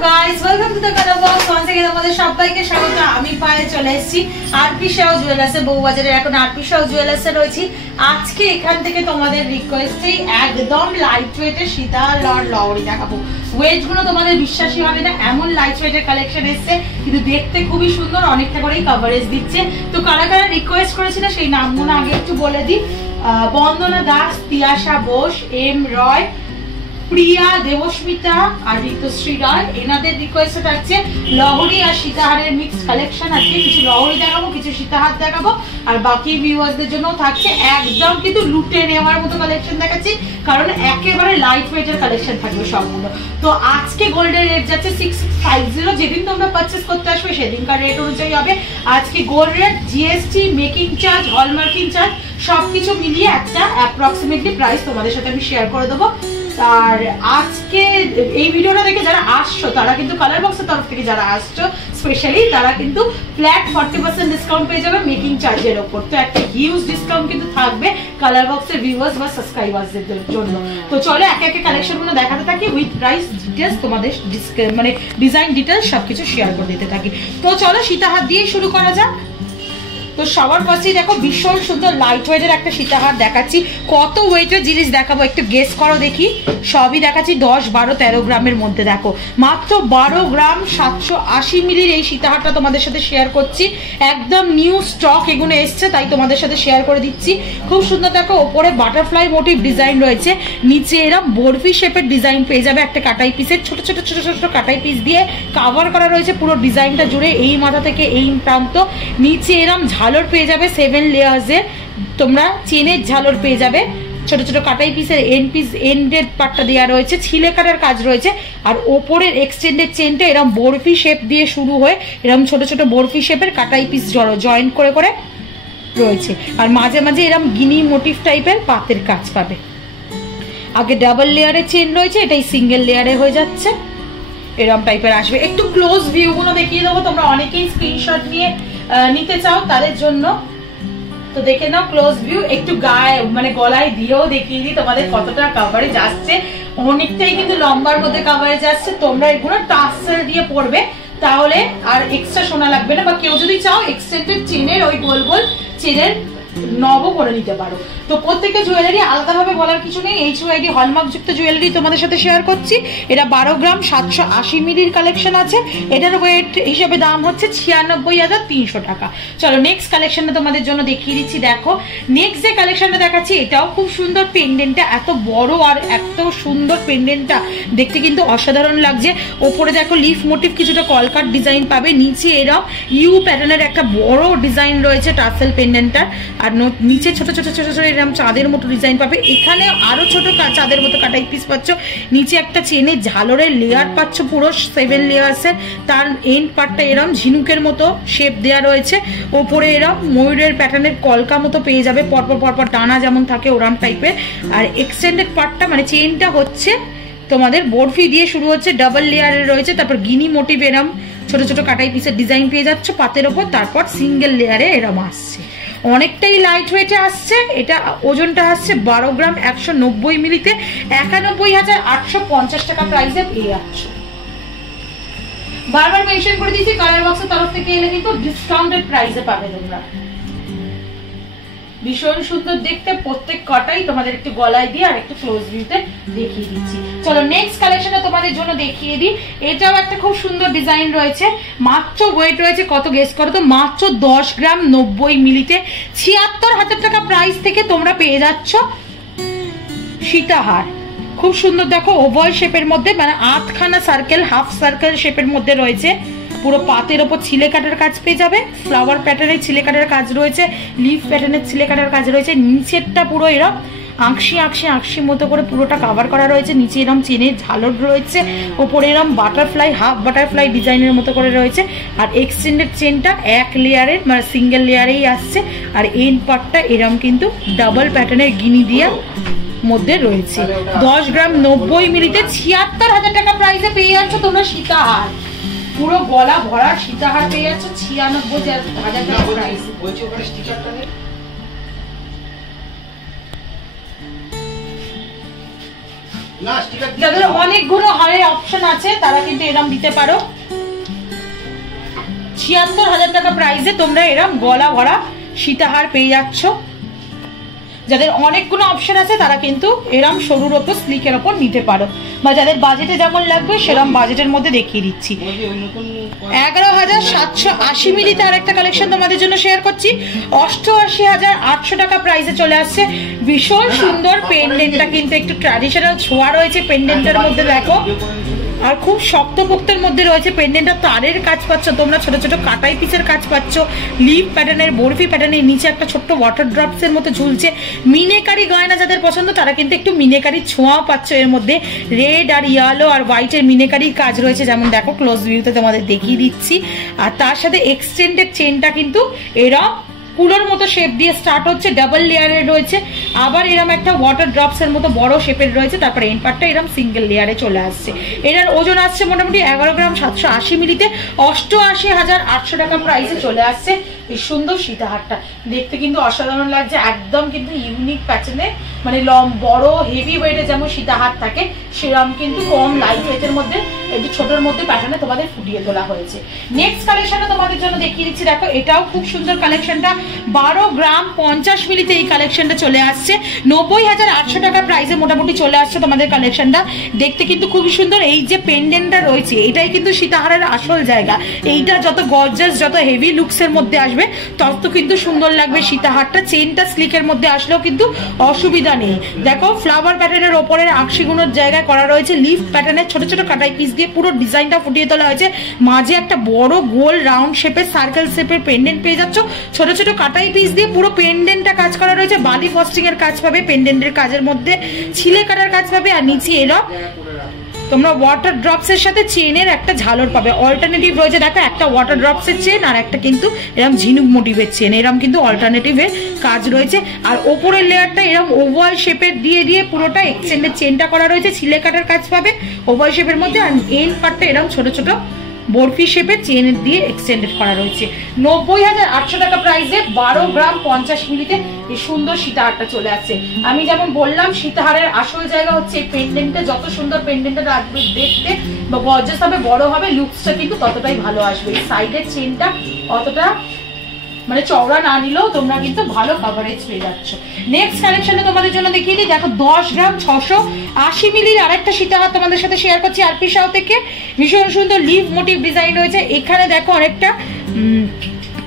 guys, welcome to the color box. Once again আমাদের সবাইকে স্বাগত। আমি পায়ে চলে এসেছি আরপি শাহ জুয়েলার্সে, বউবাজারে। এখন আরপি শাহ জুয়েলার্সে রয়েছি। আজকে এখান থেকে তোমাদের রিকোয়েস্টেই একদম লাইট ওয়েটের সীতাহার আর লহরি দেখাবো। ওয়েট গুলো তোমাদের বিশ্বাসই হবে না, এমন লাইট ওয়েটের কালেকশন এসছে, কিন্তু দেখতে খুবই সুন্দর, অনেকটা করেই কভারেজ দিচ্ছে। তো কারা কারা রিকোয়েস্ট করেছিল সেই নামগুলো আগে একটু বলে দিই। বন্দনা দাস, তিয়াশা বোস, এম রয়, প্রিয়া, দেবস্মিতা আর ঋতুশ্রী রায়, এনাদের রিকোয়েস্টে থাকছে লহরি আর সীতাহারের মিক্সড কালেকশন। আজকে কিছু লহরি দেখাবো, কিছু সীতাহার দেখাবো, আর বাকি ভিউয়ার্সদের জন্য থাকছে একদম কিন্তু লুটে নেওয়ার মতো কালেকশন দেখাচ্ছি, কারণ একেবারে লাইট ওয়েটের কালেকশন থাকবে সবগুলো। তো আজকে গোল্ডের রেট যাচ্ছে 6650। যেদিন তোমরা পারচেস করতে আসবে সেদিনকার রেট অনুযায়ী হবে। আজকে gold rate, GST, making charge, hallmarking charge সবকিছু মিলিয়ে একটা অ্যাপ্রক্সিমেটলি প্রাইস তোমাদের সাথে আমি শেয়ার করে দেবো। আর আজকে এই ভিডিওটা দেখে যারা আসছো, তারা কিন্তু কালার বক্সের তরফ থেকে যারা আসছো স্পেশালি, তারা কিন্তু ফ্ল্যাট 40% ডিসকাউন্ট পেয়ে যাবে মেকিং চার্জের ওপর। তো একটা হিউজ ডিসকাউন্ট কিন্তু থাকবে কালার বক্সের ভিউয়ার্স বা সাবস্ক্রাইবারদের জন্য। তো চলো একে একে কালেকশনগুলো দেখাতে থাকি, উইথ প্রাইস ডিটেলস তোমাদের মানে ডিজাইন ডিটেলস সবকিছু শেয়ার করে দিতে থাকি। তো চলো সীতাহার দিয়ে শুরু করা যাক। তো সবার ফার্স্টেই দেখো ভীষণ সুন্দর লাইট ওয়েটের একটা সীতাহার দেখাচ্ছি। কত ওয়েটের জিনিস দেখাবো একটু গেস করো দেখি। সবই দেখাচ্ছি 10, 12, 13 গ্রামের মধ্যে। দেখো মাত্র 12 গ্রাম 780 মিলির এই সীতাহারটা তোমাদের সাথে শেয়ার করছি। একদম নিউ স্টক এগুলো এসছে, তাই তোমাদের সাথে শেয়ার করে দিচ্ছি। খুব সুন্দর দেখো, ওপরে বাটারফ্লাই মোটিভ ডিজাইন রয়েছে, নিচে এরকম বরফি শেপের ডিজাইন পেয়ে যাবে। একটা কাটাই পিসের ছোট ছোট ছোট ছোট কাটাই পিস দিয়ে কাভার করা রয়েছে পুরো ডিজাইনটা জুড়ে, এই মাথা থেকে এই প্রান্ত। নিচে এরম ঝালর পেয়ে যাবে 7 লেয়ার্সের, তোমরা চেনের ঝালর পেয়ে যাবে। ছোট ছোট কাটাই পিসের এন্ডের পার্টটা দেওয়া রয়েছে, ছিলে কাটার কাজ রয়েছে। আর ওপরের এক্সটেন্ডেড চেনটা এরকম বরফি শেপ দিয়ে শুরু হয়ে এরকম ছোট ছোট বরফি শেপের কাটাই পিস জয়েন্ট করে করে রয়েছে। আর মাঝে মাঝে এরকম গিনি মোটিভ টাইপের পাতের কাজ পাবে। আগে ডাবল লেয়ারের চেন রয়েছে, এটাই সিঙ্গেল লেয়ারে হয়ে যাচ্ছে, এরকম টাইপের আসবে। একটু ক্লোজ ভিউ গুলো দেখিয়ে দেবো, তোমরা অনেকেই স্ক্রিনশট নিয়ে নিতে চাও তাদের জন্য। তো দেখে নাও ক্লোজ ভিউ। একটু গায়ে মানে গলায় দিয়েও দেখিয়ে দিই তোমাদের কতটা কভারেজ আসছে। অনেকটাই কিন্তু লম্বার মধ্যে কভারেজ আসছে। তোমরা এগুলো টাসেল দিয়ে পরবে, তাহলে আর এক্সট্রা সোনা লাগবে না। বা কেউ যদি চাও এক্সটেন্ডেড চেনের ওই গোল গোল চেনের নবও করে নিতে পারো। তো প্রত্যেকটা জুয়েলারি আলাদাভাবে বলার কিছু নেই। এইচইউআইডি হলমার্ক যুক্ত জুয়েলারি তোমাদের সাথে শেয়ার করছি। এটা 12 গ্রাম 780 মিলির কালেকশন আছে। এটার ওয়েট হিসেবে দাম হচ্ছে 96,300 টাকা। চলো নেক্সট কালেকশনটা তোমাদের জন্য দেখিয়ে দিচ্ছি। দেখো নেক্সট যে কালেকশনটা দেখাচ্ছি, এটাও খুব সুন্দর। পেন্ডেন্টটা এত বড় আর এত সুন্দর, পেন্ডেন্টটা দেখতে কিন্তু অসাধারণ লাগছে। ওপরে দেখো লিফ মোটিভ কিছুটা কলকাট ডিজাইন পাবে, নিচে এরকম ইউ প্যাটার্নের একটা বড় ডিজাইন রয়েছে টাসেল পেন্ডেন্টটার। আর নিচে ছোট ছোট ছোট ছোট এরকম চাঁদের মতো ডিজাইন পাবে। এখানে আরো ছোট চাঁদের মতো কাটাই পিস পাচ্ছ। নিচে একটা চেনে ঝালরের লেয়ার পাচ্ছ পুরো 7 লেয়ার্সের। তার এন্ড পার্টটা এরকম ঝিনুকের মতো শেপ দেওয়া রয়েছে। ওপরে এরকম ময়ূরের প্যাটার্নের কলকা মতো পেয়ে যাবে, পরপর পরপর ডানা যেমন থাকে ওরাম টাইপের। আর এক্সটেন্ডেড পার্টটা মানে চেনটা হচ্ছে তোমাদের বরফি দিয়ে শুরু হচ্ছে, ডাবল লেয়ারের রয়েছে। তারপর গিনি মোটিভ এরম ছোট ছোট কাটাই পিসের ডিজাইন পেয়ে যাচ্ছ পাতের ওপর। তারপর সিঙ্গেল লেয়ারে এরম আসছে, অনেকটাই লাইট ওয়েটে আসছে। এটা ওজনটা আসছে 12 গ্রাম 190 মিলিতে 91,850 টাকা প্রাইসে পেয়ে যাচ্ছ। বারবার মেনশন করে দিয়েছি, কালার বক্সের তরফ থেকে এলে কিন্তু ডিসকাউন্টেড প্রাইসে পাবে তোমরা। ভীষণ সুন্দর দেখতে, প্রত্যেক কটাই তোমাদের একটু গলায় দিয়ে আর একটু ক্লোজ ভিউতে দেখিয়ে দিচ্ছি। চলো নেক্সট কালেকশনটা তোমাদের জন্য দেখিয়ে দিই। এটাও একটা খুব সুন্দর ডিজাইন রয়েছে। মাত্র ওয়েট রয়েছে কত গেস করো তো, মাত্র 10 গ্রাম 90 মিলিতে 76,000 টাকা প্রাইস থেকে তোমরা পেয়ে যাচ্ছ সীতাহার। খুব সুন্দর দেখো, ওভাল শেপের মধ্যে, মানে আধখানা সার্কেল হাফ সার্কেল শেপের মধ্যে রয়েছে। পুরো পাতের ওপর ছিলে কাটার কাজ পেয়ে যাবে, ফ্লাওয়ার প্যাটার্নের ছিলে কাটার কাজ রয়েছে, লিফ প্যাটার্নের ছিলে কাটার কাজ রয়েছে। নিচেরটা পুরো এরকম আংশি আংশি আংশি মতো করে পুরোটা কাভার করা রয়েছে। নিচে এরকম চেনের ঝালর রয়েছে, ওপরে এরকম বাটারফ্লাই হাফ বাটারফ্লাই ডিজাইনের মতো করে রয়েছে। আর এক্সটেন্ডেড চেনটা এক লেয়ারের মানে সিঙ্গেল লেয়ারেই আসছে। আর এন্ড পার্টটা এরকম কিন্তু ডাবল প্যাটার্নের গিনি দিয়া মধ্যে রয়েছে। 10 গ্রাম 90 মিলিতে 76,000 টাকা প্রাইসে পেয়ে যাচ্ছ তোমরা সীতাহার। পুরো গলা ভরা সীতাহার পেয়ে যাচ্ছ 96,000 টাকা প্রাইসে। যাদের অনেকগুলো হারের অপশন আছে তারা কিন্তু এরম দিতে পারো। ৭৬,০০০ টাকা প্রাইসে তোমরা এরম গলা ভরা সীতাহার পেয়ে যাচ্ছ। যাদের অনেকগুলো অপশন আছে তারা কিন্তু এরম সরুর ওপর স্লিকের ওপর নিতে পারো, বা যাদের বাজেটে যেমন লাগবে সেরকম বাজেটের মধ্যে দেখিয়ে দিচ্ছি। ১১,৭৮০ মিলিতে আরেকটা কালেকশন তোমাদের জন্য শেয়ার করছি। ৮৮,৮০০ টাকা প্রাইসে চলে আসছে। ভীষণ সুন্দর পেন্ডেন্টটা কিন্তু একটু ট্র্যাডিশনাল ছোঁয়া রয়েছে পেন্ডেন্টের মধ্যে, দেখো, আর খুব শক্তপোক্তের মধ্যে রয়েছে পেন্ডেন্টটা। তারের কাজ পাচ্ছ তোমরা, ছোট ছোট কাটাই পিসের কাজ পাচ্ছ, লিভ প্যাটার্নের, বরফি প্যাটার্নের, নিচে একটা ছোট্ট ওয়াটার ড্রপস এর মতো ঝুলছে। মিনেকারি গয়না যাদের পছন্দ তারা কিন্তু একটু মিনেকারি ছোঁয়াও পাচ্ছ এর মধ্যে। রেড আর ইয়েলো আর হোয়াইটের মিনেকারির কাজ রয়েছে, যেমন দেখো ক্লোজ ভিউতে তোমাদের দেখিয়ে দিচ্ছি। আর তার সাথে এক্সটেন্ডেড চেনটা কিন্তু এরা কুলোর মতো শেপ দিয়ে স্টার্ট হচ্ছে, ডাবল লেয়ারের রয়েছে। আবার এরম একটা ওয়াটার ড্রপস এর মতো বড় শেপের রয়েছে, তারপরে এন্ড পার্টটা এরম সিঙ্গেল লেয়ারে চলে আসছে। এটার ওজন আসছে মোটামুটি 11 গ্রাম 780 মিলিতে। ৮৮,৮০০ টাকা প্রাইসে চলে আসছে এই সুন্দর সীতাহারটা। দেখতে কিন্তু অসাধারণ লাগছে, একদম কিন্তু ইউনিক প্যাটার্নে, মানে বড় হেভি ওয়েটে যেমন সীতাহার থাকে সেরকম কিন্তু কম লাইট ওয়েটের মধ্যে একটু ছোটর মধ্যে প্যাটার্নে তোমাদের ফুটিয়ে তোলা হয়েছে। নেক্সট কালেকশনটা তোমাদের জন্য দেখিয়ে দিচ্ছি, দেখো এটাও খুব সুন্দর কালেকশনটা। 12 গ্রাম 50 মিলিতে এই কালেকশনটা চলে আসছে। ৯০,৮০০ টাকা প্রাইসে মোটামুটি চলে আসছে তোমাদের কালেকশনটা। দেখতে কিন্তু খুবই সুন্দর। এই যে পেন্ডেন্টটা রয়েছে এটাই কিন্তু সীতাহারের আসল জায়গা। এইটা যত গর্জাস, যত হেভি লুকস এর মধ্যে আসবে তত কিন্তু সুন্দর লাগবে সীতাহারটা। চেনটা স্লিকের মধ্যে আসলেও কিন্তু অসুবিধা নেই। দেখো ফ্লাওয়ার প্যাটার্নের ওপরের আকশিগুনোর জায়গায় করা রয়েছে লিফ প্যাটার্নের ছোট ছোট কাটাই পিস দিয়ে পুরো ডিজাইনটা ফুটিয়ে তোলা হয়েছে। মাঝে একটা বড় গোল রাউন্ড শেপের সার্কেল শেপের পেন্ডেন্ট পেয়ে যাচ্ছ। ছোট ছোট কাটাই পিস দিয়ে পুরো পেন্ডেন্টটা কাজ করা রয়েছে। বালি ফস্টিং এর কাজ পাবে পেন্ডেন্টের কাজের মধ্যে, ছিলে কাটার কাজ পাবে, আর নিচে এরা তোমরা ওয়াটার ড্রপস এর সাথে চেনের একটা ঝালর পাবে। অল্টারনেটিভ রয়েছে, দেখো একটা ওয়াটার ড্রপস এর চেন আর একটা কিন্তু এরকম ঝিনুক মোটিভের চেন, এরকম কিন্তু অল্টারনেটিভের কাজ রয়েছে। আর ওপরের লেয়ারটা এরকম ওভাল শেপের দিয়ে দিয়ে পুরোটা এক্সটেন্ডের চেনটা করা রয়েছে, ছিলে কাটার কাজ পাবে ওভাল শেপের মধ্যে। আর এন্ড পার্টটা এরকম ছোট ছোট বরফি শেপে চেন দিয়ে এক্সটেন্ডেড করা রয়েছে। ৯০,৮০০ টাকা প্রাইসে 12 গ্রাম 50 মিলিতে এই সুন্দর সীতাহারটা চলে আসছে। আমি যেমন বললাম সীতাহারের আসল জায়গা হচ্ছে এই পেন্ডেন্টটা। যত সুন্দর পেন্ডেন্টটা রাখবে দেখতে বা গর্জাস হবে, বড় হবে, লুকসটা কিন্তু ততটাই ভালো আসবে। এই সাইডের চেনটা অতটা মানে চওড়া না নিলেও তোমরা কিন্তু ভালো কভারেজ পেয়ে যাচ্ছ। নেক্সট কালেকশনে তোমাদের জন্য দেখিয়ে দিই, দেখো 10 গ্রাম 680 মিলির আরেকটা সীতাহার তোমাদের সাথে শেয়ার করছি আরপি শাও থেকে। ভীষণ সুন্দর লিভ মোটিভ ডিজাইন রয়েছে। এখানে দেখো অনেকটা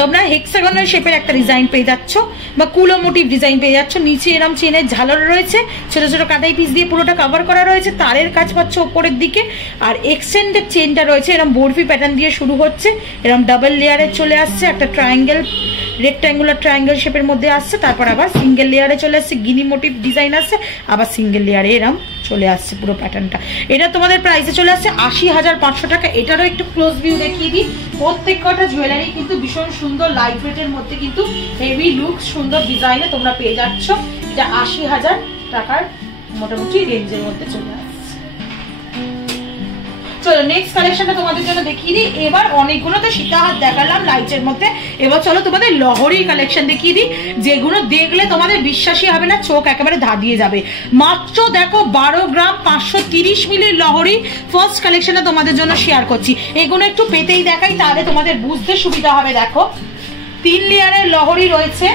তোমরা হেক্সাগনাল শেপের একটা ডিজাইন পেয়ে যাচ্ছ বা কুলো মোটিভ ডিজাইন পেয়ে যাচ্ছ। নিচে এরম চেনের ঝালর রয়েছে, ছোট ছোট কাটাই পিস দিয়ে পুরোটা কভার করা রয়েছে। তারের কাজ পাচ্ছ উপরের দিকে। আর এক্সটেন্ডেড চেনটা রয়েছে এরম বরফি প্যাটার্ন দিয়ে শুরু হচ্ছে, এরম ডাবল লেয়ারে চলে আসছে, একটা ট্রায়াঙ্গেল রেক্ট্যাঙ্গুলার ট্রায়াঙ্গেল শেপের মধ্যে আসছে। তারপর আবার সিঙ্গেল লেয়ারে চলে আসছে, গিনি মোটিভ ডিজাইন আসছে, আবার সিঙ্গেল লেয়ারে এরম চলে আসছে পুরো প্যাটার্নটা। এটা তোমাদের প্রাইসে চলে আসছে ৮০,৫০০ টাকা। এটারও একটু ক্লোজ ভিউ দেখিয়ে দিই। প্রত্যেক কটা জুয়েলারি কিন্তু ভীষণ সুন্দর লাইট ওয়েটের মধ্যে কিন্তু হেভি লুক সুন্দর ডিজাইনে তোমরা পেয়ে যাচ্ছ। এটা ৮০,০০০ টাকার মোটামুটি রেঞ্জের মধ্যে চলে আসছে। চলো নেক্সট কালেকশনটা তোমাদের জন্য দেখিয়ে দিই। এবার অনেকগুলো তো সীতাহার দেখালাম লাইটের মধ্যে, এবার চলো তোমাদের লহরি কালেকশন দেখিয়ে দিই, যেগুলো দেখলে তোমাদের বিশ্বাসই হবে না, চোখ একেবারে ধাঁধিয়ে যাবে। মাত্র দেখো 12 গ্রাম 530 মিলির লহরি ফার্স্ট কালেকশনটা তোমাদের জন্য শেয়ার করছি। এগুলো একটু পেতেই দেখাই, তাহলে তোমাদের বুঝতে সুবিধা হবে। দেখো 3 লেয়ারের লহরি রয়েছে,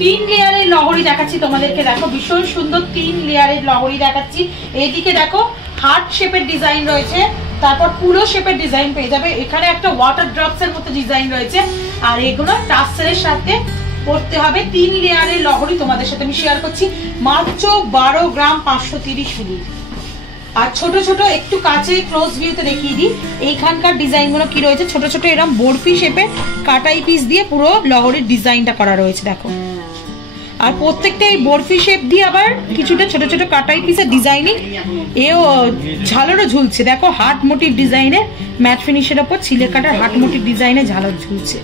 3 লেয়ারের লহরি দেখাচ্ছি তোমাদেরকে। দেখো ভীষণ সুন্দর 3 লেয়ারের লহরি দেখাচ্ছি। এইদিকে দেখো হার্ট শেপের ডিজাইন রয়েছে, তারপর পুরো শেপের ডিজাইন পেয়ে যাবে। এখানে একটা ওয়াটার ড্রপস এর মতো ডিজাইন রয়েছে। আর এগুলো টাসেলের সাথে পড়তে হবে। 3 লেয়ারের লহরি তোমাদের সাথে আমি শেয়ার করছি মাত্র 12 গ্রাম 530 মিলি। আর ছোট ছোট একটু কাছে ক্লোজ ভিউতে দেখিয়ে দিই এইখানকার ডিজাইনগুলো কি রয়েছে। ছোট ছোট এরকম বরফি শেপে কাটাই পিস দিয়ে পুরো লহরির ডিজাইনটা করা রয়েছে দেখো। আর প্রত্যেকটা এই বরফি শেপ দিয়ে আবার কিছুটা ছোট ছোট কাটাই পিসের ডিজাইনিং এও ঝালরও ঝুলছে। দেখো হার্ট মোটিভ ডিজাইনের ম্যাট ফিনিশের ওপর ছিলে কাটার হার্ট মোটিভ ডিজাইনে ঝালর ঝুলছে।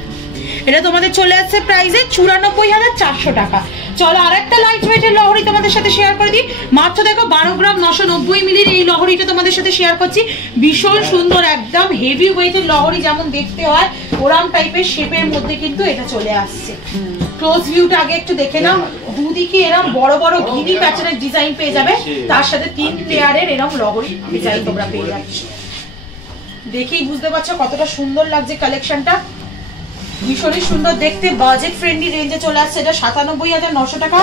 এটা তোমাদের চলে আসছে প্রাইসে ৯৪,৪০০ টাকা। চলো আরেকটা লাইট ওয়েটের লহরি তোমাদের সাথে শেয়ার করে দিই। মাত্র দেখো 12 গ্রাম 990 মিলির এই লহরিটা তোমাদের সাথে শেয়ার করছি। ভীষণ সুন্দর একদম হেভি ওয়েটের লহরি যেমন দেখতে হয় ওরাম টাইপের শেপের মধ্যে কিন্তু এটা চলে আসছে। ক্লোজ ভিউটা আগে একটু দেখে নাও। দুদিকে এরকম বড় বড় গিনি প্যাটার্নের ডিজাইন পেয়ে যাবে, তার সাথে 3 লেয়ারের এরকম লহরি ডিজাইন তোমরা পেয়ে যাচ্ছ। দেখেই বুঝতে পারছো কতটা সুন্দর লাগছে কালেকশনটা, ভীষণই সুন্দর দেখতে। বাজেট ফ্রেন্ডলি রেঞ্জে চলে আসছে, এটা 97,900 টাকা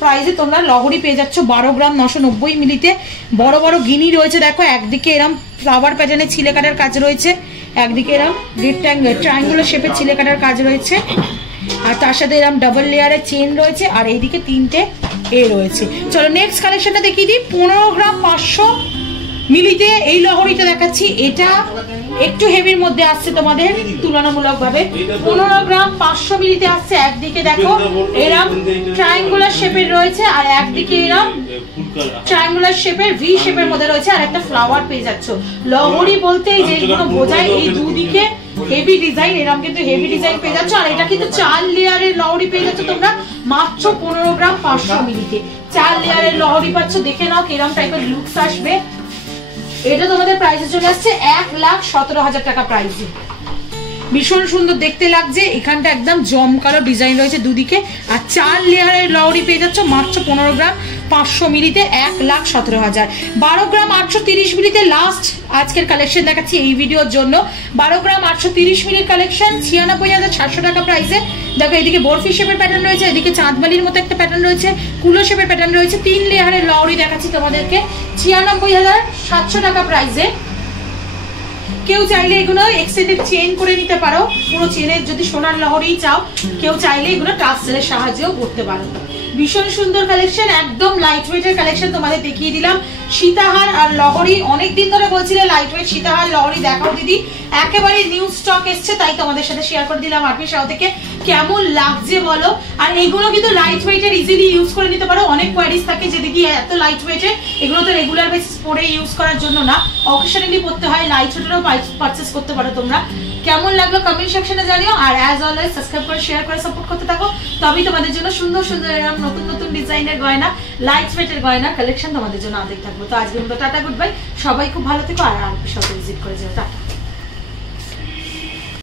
প্রাইসে তোমরা লহরি পেয়ে যাচ্ছ 12 গ্রাম 990 মিলিতে। বড় বড় গিনি রয়েছে, দেখো একদিকে এরম ফ্লাওয়ার প্যাটার্নের ছিলে কাটার কাজ রয়েছে, একদিকে এরম ট্রায়াঙ্গুলার শেপের ছিলে কাটার কাজ রয়েছে, আর তার সাথে এরম ডাবল লেয়ারের চেন রয়েছে, আর এইদিকে 3টে রয়েছে। চলো নেক্সট কালেকশনটা দেখিয়ে দিই। 15 গ্রাম 500 মিলিতে এই লহরিটা দেখাচ্ছি, এটা একটু হেভির মধ্যে আসছে তোমাদের তুলনামূলকভাবে। 15 গ্রাম 500 মিলিতে আসছে। একদিকে দেখো এরম ট্রায়াঙ্গুলার শেপের রয়েছে, আর একদিকে এরম ট্রায়াঙ্গুলার শেপের ভি শেপের মধ্যে রয়েছে, আর একটা ফ্লাওয়ার পেয়ে যাচ্ছ। লহরি বলতে যেগুলো বোঝায় এই দুদিকে হেভি ডিজাইন, এরকম কিন্তু হেভি ডিজাইন পেয়ে যাচ্ছ। আর এটা কিন্তু 4 লেয়ারের লহরি পেয়ে যাচ্ছ তোমরা মাত্র 15 গ্রাম 500 মিলিতে। 4 লেয়ারের লহরি পাচ্ছ, দেখে নাও কিরকম টাইপের লুকস আসবে। এটা তোমাদের প্রাইসে চলে আসছে 1,17,000 টাকা প্রাইসে। ভীষণ সুন্দর দেখতে লাগছে, এখানটা একদম জমকালো ডিজাইন রয়েছে দুদিকে, আর 4 লেয়ারের লহরি পেয়ে যাচ্ছ মাত্র 15 গ্রাম 500 মিলিতে 1,17,000। 12 গ্রাম 830 মিলিতে লাস্ট আজকের কালেকশন দেখাচ্ছি এই ভিডিওর জন্য। 12 গ্রাম 830 মিলির কালেকশন 96,700 টাকা প্রাইসে। দেখো এদিকে বরফি শেপের প্যাটার্ন রয়েছে, এদিকে চাঁদবালির মতো একটা প্যাটার্ন রয়েছে, কুলো শেপের প্যাটার্ন রয়েছে, 3 লেয়ারের লহরি দেখাচ্ছি তোমাদেরকে 96,700 টাকা প্রাইসে। কেউ চাইলে এগুলো এক্সটেন্ডেড চেইন করে নিতে পারো, পুরো চেনের যদি সোনার লহরি চাও, কেউ চাইলে এগুলো টাসেলের সাহায্যেও করতে পারো। ভীষণ সুন্দর কালেকশন, একদম লাইট ওয়েটের কালেকশন তোমাদের দেখিয়ে দিলাম। সীতাহার আর লহরি অনেকদিন ধরে বলছিলে লাইট ওয়েট সীতাহার লহরি দেখাও দিদি, একেবারে নিউ স্টক এসছে, তাই তোমাদের সাথে শেয়ার করে দিলাম আরপি শাও থেকে। কেমন লাগছে বলো? আর এগুলো কিন্তু লাইট ওয়েটের, ইজিলি ইউজ করে নিতে পারো। অনেক কোয়ারিজ থাকে যে দিদি এত লাইট ওয়েটের, এগুলো তো রেগুলার বেসিস পরে ইউজ করার জন্য না, অকেশনালি পড়তে হয়, লাইট ওয়েটেরও পারচেস করতে পারো তোমরা। কেমন লাগলো কমেন্ট সেকশনে জানিও, আর অ্যাজ অলওয়েজ সাবস্ক্রাইব করে শেয়ার করে সাপোর্ট করতে থাকো, তবেই তোমাদের জন্য সুন্দর সুন্দর এরকম নতুন নতুন ডিজাইনের গয়না, লাইট ওয়েটের গয়না কালেকশন তোমাদের জন্য আনতে থাকবো। তো আজকের মতো টাটা, গুড বাই, সবাই খুব ভালো থেকো, আর আরপি শাওতে ভিজিট করে যাও। টাটা।